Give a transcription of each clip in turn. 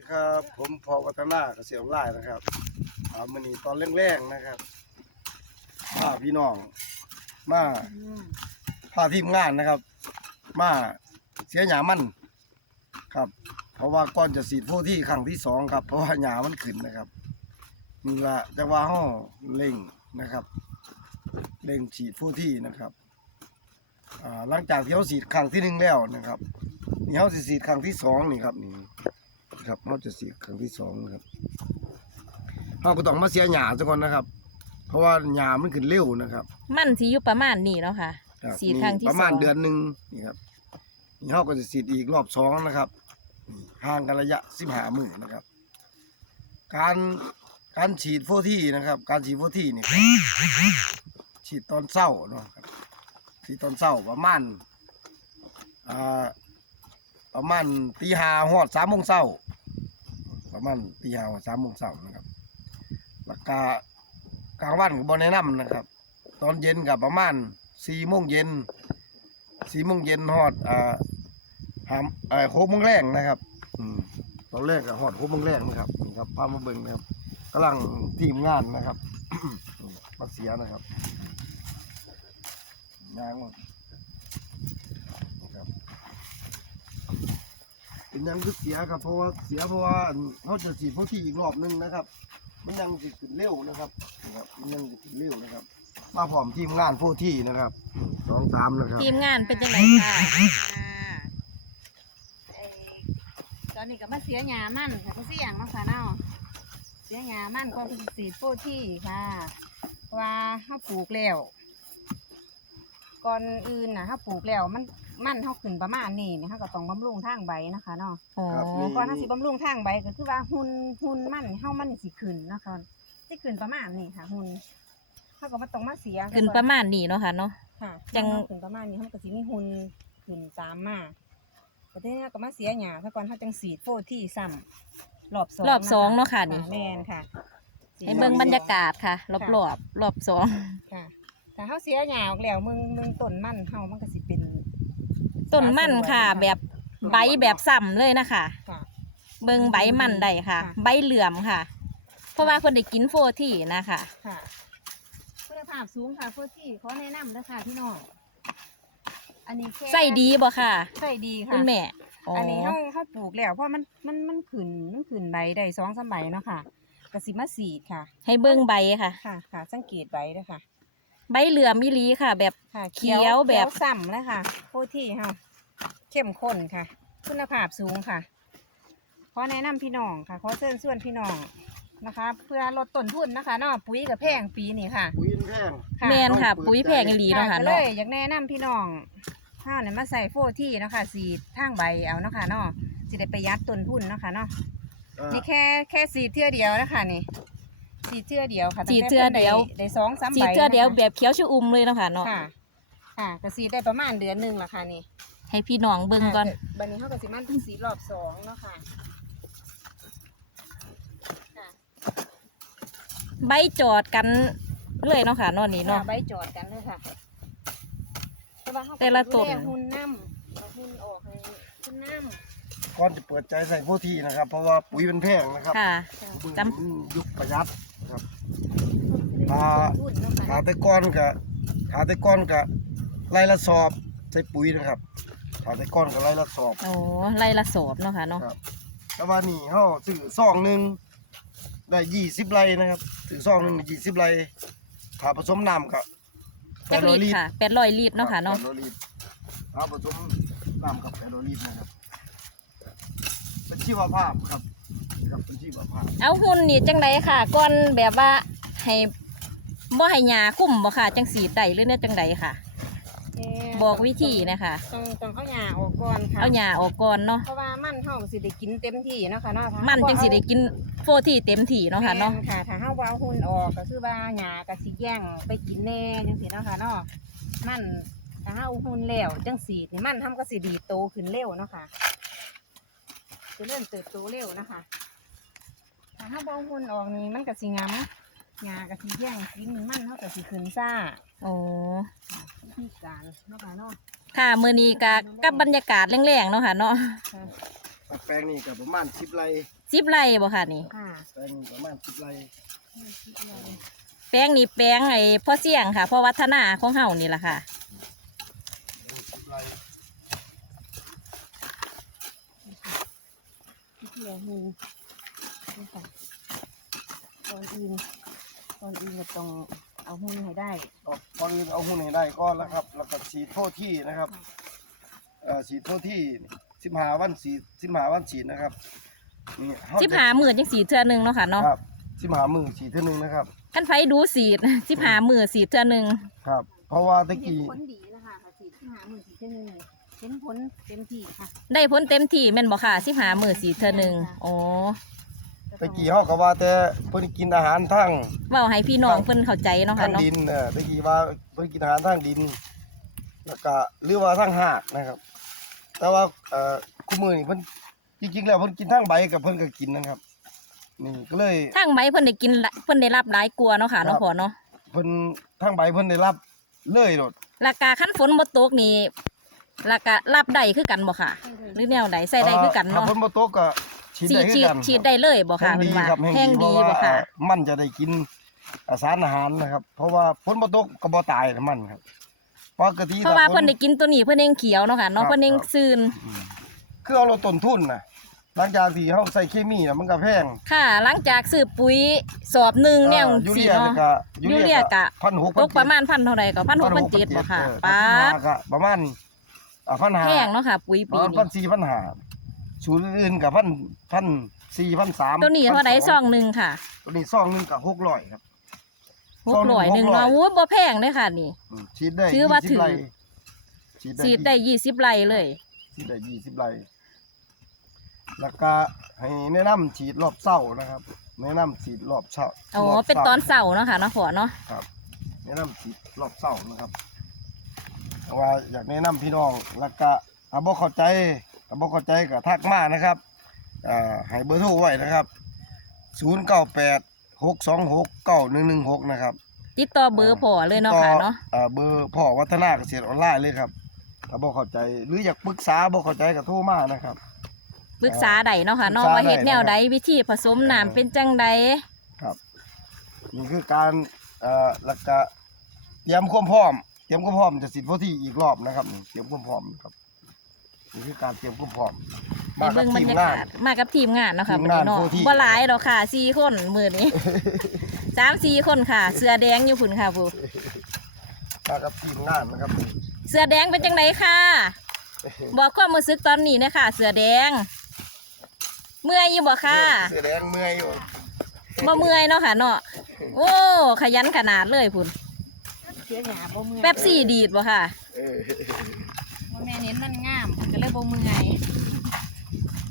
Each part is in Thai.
ดีครับ ผมพอวัฒนาเกษตรไลน์นะครับอามันนี้ตอนแรงๆนะครับพาพี่น้อง มาพาทีมงานนะครับ มาเสียหยามันครับ เพราะว่าก่อนจะสีดผู้ที่ครั้งที่สองครับ เพราะว่าหยามันขึ้นนะครับนี่ละจังหวะห้องเล่งนะครับเล่งฉีดผู้ที่นะครับหลังจากที่เขาสีดครั้งที่หนึ่งแล้วนะครับนี่เขาสีดครั้งที่สองนี่ครับนี่ ครับเขาจะสีดครั้งที่สองนะครับเขาก็ต้องมาเสียหยาซะก่อนนะครับ เพราะว่าหยามันขึ้นเร็วนะครับ มันสิอยู่ประมาณนี้เนาะค่ะครับสีดครั้งที่ประมาณสองเดือนหนึ่งนี่ครับนี่เขาก็จะสีดอีกรอบสองนะครับนี่ห่างกันระยะสิบหามือนะครับ การการฉีดโฟที่นะครับ การฉีดโฟที่นี่ครับฉีดตอนเศร้าเนาะครับฉีดตอนเศร้าประมาณอ่าประมาณตีห้าหอดสามโมงเศร้า ประมาณตีห้าสามโมงเศร้านะครับแล้วก็กลางวันก็บนแนะนำนะครับ ตอนเย็นกับประมาณสี่โมงเย็นสี่โมงเย็นฮอดอ่าหามเอ่อหกโมงแรงนะครับอืมตอนแรกกับฮอดหกโมงแรงนะครับนี่ครับพามาเบิ่งนะครับกำลังทีมงานนะครับมาเสียนะครับยางมันนะครับ เป็นยังคือเสียครับ เพราะว่าเสียเพราะว่าเขาจะฉีดพวกที่อีกรอบหนึงนะครับ มันยังสิขึ้นเร็วนะครับนะครับมันยังสิขึ้นเร็วนะครับ มาพร้อมทีมงานผู้ที่นะครับสองสามนะครับทีมงานเป็นจังไดค่ะตอนนี้ก็มาเสียหยามันค่ะก็เสียงเนาะค่ะเนาะเสียหยามันก่อนที่จะสีโพที่ค่ะเพราะว่าเขาปลูกแล้วก่อนอื่นนะเขาปลูกแล้วมัน มันเขาขึ้นประมาณนี้เนี่ยเขาก็ต้องบำรุงทางใบนะคะเนาะอ๋อครับนี่ก่อนเขาสิบำรุงทางใบก็คือว่าหุ่นหุ่นมันเฮามันสิขึ้นนะคะสิขึ้นประมาณนี้ค่ะ หุ่นเขาก็มาต้องมาเสียขึ้นประมาณนี้เนาะค่ะเนาะ ค่ะจังขึ้นประมาณนี้เขาก็สิมีหุ่นขึ้นตามมาประเทศนี้ก็มาเสียหยาถ้าก่อนเขาจังสีดโฟที่ซ้ำรอบสองรอบสองเนาะค่ะนี่แมนค่ะสีดให้เบิ่งบรรยากาศค่ะ รอบรอบรอบสองค่ะถ้าเขาเสียหยาออกแล้วมึงมึงต้นมันเฮามันก็สิเป็น ต้นมันค่ะ แบบใบแบบซ้ำเลยนะคะค่ะ เบิ่งใบมันได้ค่ะ ค่ะ ใบเหลื่อมค่ะ เพราะว่าคนได้กินโฟที่นะคะค่ะ คุณภาพสูงค่ะโฟที่ขอแนะนำนะคะพี่น้องอันนี้แค่ใส่ดีบ่ค่ะ ใส่ดีค่ะคุณแม่อ๋ออัอนนี้เขาเขาปลูกแล้วเพราะมันมันมันขึ้นมันขึ้นใบได้สองสามใบเนาะค่ะกสิมาสีดค่ะ ให้เบิ่งใบค่ะ ค่ะค่ะ สังเกตใบด้วยค่ะ ใบเหลื่อมอีหลีค่ะ แบบ ค่ะเขียวแบบ เขียวส่ำเลยค่ะโพที่เฮาเข้มข้นค่ะ คุณภาพสูงค่ะ ขอแนะนำพี่น้องค่ะ ขอเชิญชวนพี่น้องนะคะ เพื่อลดต้นทุนนะคะเนาะปุ๋ยกับแพงปีนี้ค่ะปุ๋ยแพง ค่ะแมนค่ะต้องเปิดปุ๋ยแพงอีหลีเนาะค่ะก็เลเนาะ ยอยากแนะนำพี่น้องถ้าเนี่ยมาใส่โฟที่เนาะคะสีดทางใบเอาเนาะค่ะเนาะสิได้ประหยัดต้นทุนเนาะค่ะเนาะอ่านี่แค่แค่สีดเทื่อเดียวนะคะนี่ สีดเทื่อเดียวค่ะสีดเทื่อเดียวตั้งแต่พิ่นได้ได้สองสามใบสีเสื้อเดียวนะคะแบบเขียวชอุ่มเลยเนาะค่ะเนาะค่ะค่ะก็สีได้ประมาณเดือนหนึ่งละค่ะนี่ ให้พี่น้องเบิ่งก่อนค่ะบันนี้เขาก็สิมันเป็นสีรอบสองเนาะค่ะค่ะใบจอดกันเลยเนาะค่ะเนอนนี้ค่ะเนาะใบจอดกันเลยค่ะแต่ว่าเขาก็แต่ละต้นดูแหุ่นน้ำเอาหุ่นออกให้หุ่นน้ำ ก่อนจะเปิดใจใส่ผู้ที่นะครับ เพราะว่าปุ๋ยมันแพงนะครับค่ะค่ะจำยุคประหยัดนะครับอ่าอ่าหุ่นเนาะขาค่ะแต่ก้อนกับขาแต่ก้อนกับไล่ละสอบใส่ปุ๋ยนะครับขาแต่ก้อนกับไล่ละสอบ โอ้ไล่ละสอบเนาะค่ะเนาะครับแต่ว่านี่เขาซื้อซองหนึ่งได้ยี่สิบไร่นะครับซื้อซองหนึ่งยี่สิบไร่ถ้าผสมน้ำกับจักรีดค่ะแปดร้อยลิตรเนาะค่ะเนาะ แปดร้อยลิตรถ้าผสมน้ำกับแปดร้อยลิตรนะครับ เป็นชีวภาพครับครับเป็นชีวภาพเอาหุ่นนี่จังไดค่ะก่อนแบบว่าให้บ่ให้ยาคุ้มบ่ค่ะ จังสีดได้หรือเนี่ยจังไดค่ะเอ่อบอกวิธีนะคะต้องต้องเอาหญ้าออกก่อนค่ะเอายาออกก่อนเนาะเพราะว่ามันเฮาสิได้กินเต็มที่เนาะค่ะเนาะถ้ามันเฮาจังสีได้กินโฟที่เต็มที่เนาะค่ะเนาะแม่ค่ะถ้าเฮาบ่เอาหุ่นออกก็คือว่าหญ้าก็สิแย่งไปกินแน่จังซี่เนาะค่ะเนาะมันถ้าเฮาเอาหุ่นแล้วจังสีดนี่มันทำก็สิดีโตขึ้นเร็วเนาะค่ะ จะเริ่มเติบโตเร็วนะคะถ้าเฮาบ่เอาหุ่นออกนี่มันก็สิงํหญ้าก็สิแย่งกินมันเฮาก็สิขึ้นซ่าโอ้วิธีการเนาะค่ะเนาะค่ะมื้อนี้ก็กับบรรยากาศแรงๆเนาะค่ะเนาะค่ะแปลงนี่ก็ประมาณสิบไร่สิบไร่บ่ค่ะนี่ ค่ะแปลงนี่ประมาณสิบไร่แปลงนี่แปลงไอ้พ่อเสี่ยงค่ะพ่อวัฒนาของเฮานี่ล่ะค่ะ สิบไร่ ที่ เที่ยวหูนี่ค่ะก่อนอื่นก่อนอื่นก็ต้องเอาหุ้นให้ได้ก็ก่อนอื่นเอาหุ้นให้ได้ก่อนแล้วครับ แล้วก็ฉีดโทษที่นะครับเอ่อฉีดโทษที่สิบห้าวันฉีดสิบห้าวันฉีดนะครับนี่เฮสิบจะหาหมื่นจังสีเทื่อหนึงเนาะค่ะเนาะครับสิบห้ามือฉีดเท่านึงนะครับ กันไฟดูสีดสิบหาหมื่นสีเทื่อหนึงครับ เพราะว่าตะเห็นกี้ผลดีนะคะค่ะสีที่หาหมื่นสีเท่านึงเห็นผลเต็มที่ค่ะ ได้พ้นเต็มที่แม่นบ่ค่ะสิบหาหมื่นสีเทื่อหนึงโอ้ตะกี้เฮาก็ว่าแต่เพิ่นกินอาหารทางเว้าให้พี่น้องเพิ่นเข้าใจเนาะทาค่ะงเนาะดินเออตะกี้ว่าเพิ่นกินอาหารทางดิน แล้วก็หรือว่าทางหากนะครับ แต่ว่าเอ่อคู่มือนี่เพิ่นจริงๆแล้วเพิ่นกินทางใบกับเพิ่นก็กินนะครับ นี่ก็เลยทางใบเพิ่นได้กินละเพิ่นได้รับหลายกลัวาเนาะค่ะครัเนาะบพ่อเนาะเพิ่นทางใบเพิ่นได้รับเลยโลดราคาคันฝนบ่ตกนี่ ราคารับได้คือกันบ่ค่ะ หรือแนวใดใส่ได้คือกันถ้าเนาะเพิ่นบ่ตกก็ฉีดฉีได้ดคือฉีดกันฉีดได้เลยบ่ครัค่ะบแห้งเพิ่ดีนว่าครับแห้แห้งงดีดีเพราะบ่ว่าค่ะอ่ามันจะได้กินอ่าสารอาหารนะครับ เพราะว่าฝนบ่ตกก็บ่ตายนะมันครับปกติเพราะว่าถ้เพิ่นได้กินตัวนี้เพิ่นเองเขียวเนาะค่ะเนาะครับ เพิ่นเองครับซื่นอืมคือเอาลดต้นทุนนะหลังจากที่เขาใส่เคมีนะมันก็แพงค่ะ หลังจากซื้อปุ๋ยสอบหนึงแนวเอ่อยูสีเรียเนาะ ก็ยูเรียกะพันหกตกประมาณพันเท่าใดก็พันหกพันเจ็ดบ่ค่ะป้าดก็ประมาณ อ่าพันห้าแพงเนาะค่ะ ปุ๋ยปปีระมาณนี้พันสี่พันห้าศูนย์อื่นกับพันพันสี่พันสามตัวนี้เท่าใดซองหนึงค่ะ ตัวนี้ซองหนึงกับหกร้อยครับหกร้อยหนึง600เนาะโอ้ยบ่แพงเด้อค่ะนี่อืมฉีดได้ถือว่ายี่สิบถือไร่ฉีดได้ยี่สิบไร่เลยฉีดได้ยี่สิบไร่แล้วก็ให้แนะนำฉีดรอบเศร้านะครับ แนะนำฉีดรอบเช้าอ๋อรบเป็นช้าตอนเสาร์เนาะค่ะเนาะพ่อเนาะครับ แนะนำฉีดรอบเศร้านะครับแต่ ว่าอยากแนะนำพี่น้องแล้วก็ถ้าบ่เข้าใจถ้าบ่เข้าใจก็ทักมานะครับอ่าให้เบอร์โทรไว้นะครับ 098 626 9116 นะครับติดต่อเบอร์พ่อเลยเนาะค่ะเนาะอ่าเบอร์พ่อวัฒนาเกษตรออนไลน์เลยครับถ้าบ่เข้าใจหรืออยากปรึกษาบ่เข้าใจก็โทรมานะครับปรึกษาใดเนาะค่ะเนาะปรึกษาว่าเฮ็ดได้แนวนะครับใดวิธีผสมน้ำเป็นจังใดครับนี่คือการเอ่อแล้วก็เตรียมความพร้อมเตรียมความพร้อมจะสิทธิ์พที่อีกรอบนะครับนี่เตรียมความพร้อมครับนี่คือการเตรียมความพร้อมไปมากับเบิ่งบรทีรมยางานกาศมากับทีมงานเนาะค่ะทีบัมดงานนี้เนาะผู้ที่บ่หลายดอกค่ะสี่คนมื้อนี้สามสี่คนค่ะ เสื้อแดงอยู่พุ่นค่ะผู้มากับทีมงานนะครับ เสื้อแดงเป็นจังไดค่ะ บอกความรู้สึกตอนนี้นะค่ะเสื้อแดง เมื่อยอยู่บ่ค่ะเสื้อแดงเมื่อยอยู่บ่เมื่อยเนาะค่ะเนาะโอ้ขยันขนาดเลยพุ่นเสียหยาบ่มือแป๊บซี่ดีดบ่ค่ะ เออบ่แม่นเห็นมันงามก็เลยบ่มือไง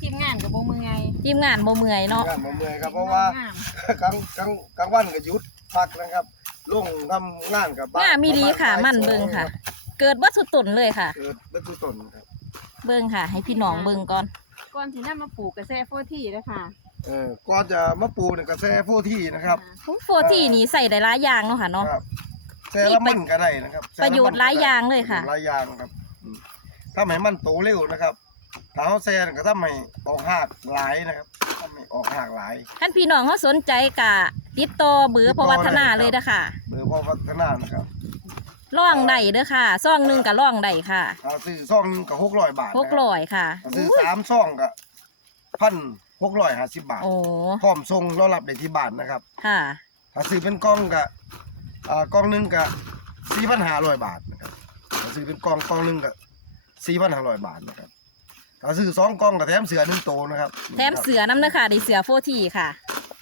ทีมงานก็บ่มือไงทีมงานบ่เมื่อยเนาะงานมาเมื่อยครับเพราะว่ากลางกลางกลางวันก็หยุดพักนะครับลงทำงานกับบ้นงามมีดีค่ะ ประาณมั่นบ่ายสองเบิ่งค่ะรับเกิดวัตถุตนเลยค่ะเกิดเป็นตุต้นครับเบิ่งค่ะ ให้พี่น้องเบิ่งก่อน ก่อนที่นำมาปลูกกระแสโฟที่เด้อค่ะเออก่อนจะมาปลูกเนี่ยก็แซ่โฟที่นะครับ โฟที่นี่ใส่ได้หลายอย่างเนาะค่ะเนาะครับ แซ่ละมันก็ได้นะครับแซ่ประโยชน์หลายอย่างเลยค่ะ ประโยชน์หลายอย่างครับอืมถ้าให้มันโตเร็วนะครับถ้าเขาแซ่ก็ทำให้ออกหากหลายนะครับทำให้ออกหากหลาย ท่านพี่น้องเขาสนใจกะติดต่อเบอร์พอวัฒนาเลยเด้อค่ะเบอร์พ่อพัฒนานะครับร่องได้เด้อค่ะซองหนึงกับร่องได้ค่ะถ้าซื้อซองหนึงก็หกร้อยบาทหกร้อยค่ะถ้าซื้อสามซองก็พันหกร้อยห้าสิบบาทโอ้พร้อมส่งรอรับได้ที่บ้านนะครับ ค่ะ ถ้าซื้อเป็นกล่องก็อ่า กล่องหนึงก็สี่พันห้าร้อยบาทนะครับถ้าซื้อเป็นกล่องกล่องหนึงก็สี่พันห้าร้อยบาทนะครับถ้าซื้อสองกล่องก็แถมเสือหนึ่งโตวนะครับแถมเสือน้ำเด้อค่ะได้เสือโฟที่ค่ะ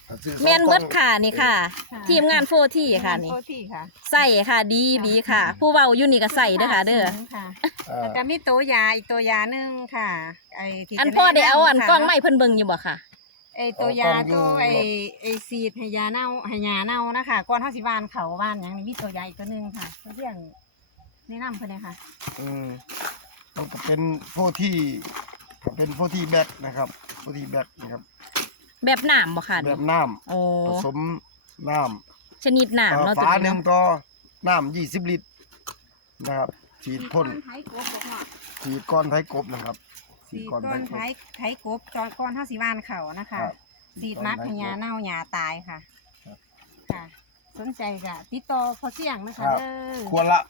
ถ้าซื้อสองแม่นเบิดกล่องค่ะนี่ค่ะค่ะ ทีมงานโฟที่ค่ะนี่โฟที่ค่ะใส่ค่ะดีดีค่ะ ผู้เว้าอยู่นี่ก็ใส่เด้อค่ะ เด้อค่ะเอ่อแล้วก็มีตัวยาอีกตัวยาหนึงค่ะไอ้ที่อันจะพ่อได้เอาอันค่ะกล้องไม้เพิ่นเบิ่งอยู่บ่ค่ะ ไอ้ตัวยาตัวไอ้ไอ้ซีดให้ยาเน่าให้ยาเน่านะคะก่อนเฮาสิหวานเขาหวานหยังนี่มีตัวยาอีกตัวหนึงค่ะตัวเรื่องแนะนำเพิ่นเลยค่ะ เออมันก็เป็นโฟที่ก็เป็นโฟที่แบ็กนะครับโฟที่แบ็กนะครับ แบบน้ำบ่ค่ะแบนี่บน้โอ้ำผสมน้ำชนิดน้ำเอ่อเนาะฝาตัวหนึ่นี้งเนาะต่อน้ำยี่สิบลิตรนะครับฉีดพ่นไทยโกบเนาะฉีดก้อนไทยกบนะครับฉี สีดสีดก่อนก้อนไปไถไถกบตอนก้อนเท่าสีวานเขานะครัคะบสีดมักพญาเน่าหยาตายค่ะครับ ค่ะ สนใจก็ติดต่อพอเสี่ยงนะคะครับเด้อควรละ